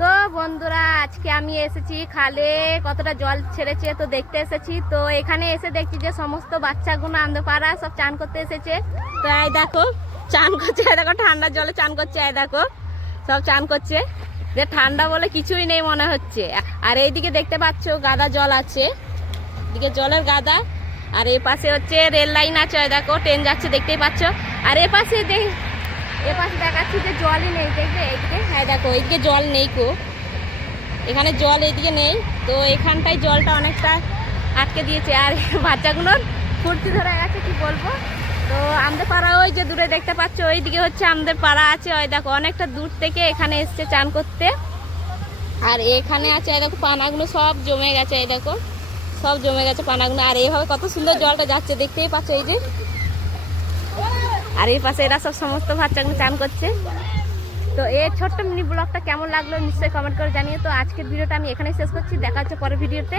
তো বন্ধুরা, আজকে আমি এসেছি খালে, কতটা জল ছেড়েছে তো দেখতে এসেছি। তো এখানে এসে দেখছি যে সমস্ত বাচ্চাগুলো আন্দপাড়া সব চান করতে এসেছে। তো এই দেখো চান করছে, এই দেখো ঠান্ডা জলে চান করছে, এই দেখো সব চান করছে। যে ঠান্ডা বলে কিছুই নেই মনে হচ্ছে। আর এইদিকে দেখতে পাচ্ছ গাদা জল আছে, এদিকে জলের গাদা। আর এই পাশে হচ্ছে রেল লাইন আছে, এই দেখো ট্রেন যাচ্ছে দেখতেই পাচ্ছ। আর এ পাশে দেখাচ্ছি যে জলই নেই, দেখবে এইদিকে, হ্যাঁ দেখো এইদিকে জল নেই কো, এখানে জল এইদিকে নেই। তো এখানটায় জলটা অনেকটা আটকে দিয়েছে। আর বাচ্চাগুলোর ফুর্তি ধরে গেছে, কি বলবো। তো আমাদের পাড়া ওই যে দূরে দেখতে পাচ্ছ, ওইদিকে হচ্ছে আমাদের পাড়া আছে, ওই দেখো অনেকটা দূর থেকে এখানে এসছে চান করতে। আর এখানে আছে এই দেখো পানাগুলো সব জমে গেছে, এই দেখো সব জমে গেছে পানাগুলো। আর এইভাবে কত সুন্দর জলটা যাচ্ছে দেখতেই পাচ্ছ, এই যে। আর এই পাশে এরা সব সমস্ত বাচ্চাগুলো চান করছে। তো এই ছোট্ট মিনি ব্লগটা কেমন লাগলো নিশ্চয়ই কমেন্ট করে জানিয়ে। তো আজকের ভিডিওটা আমি এখানেই শেষ করছি, দেখা হচ্ছে পরের ভিডিওতে।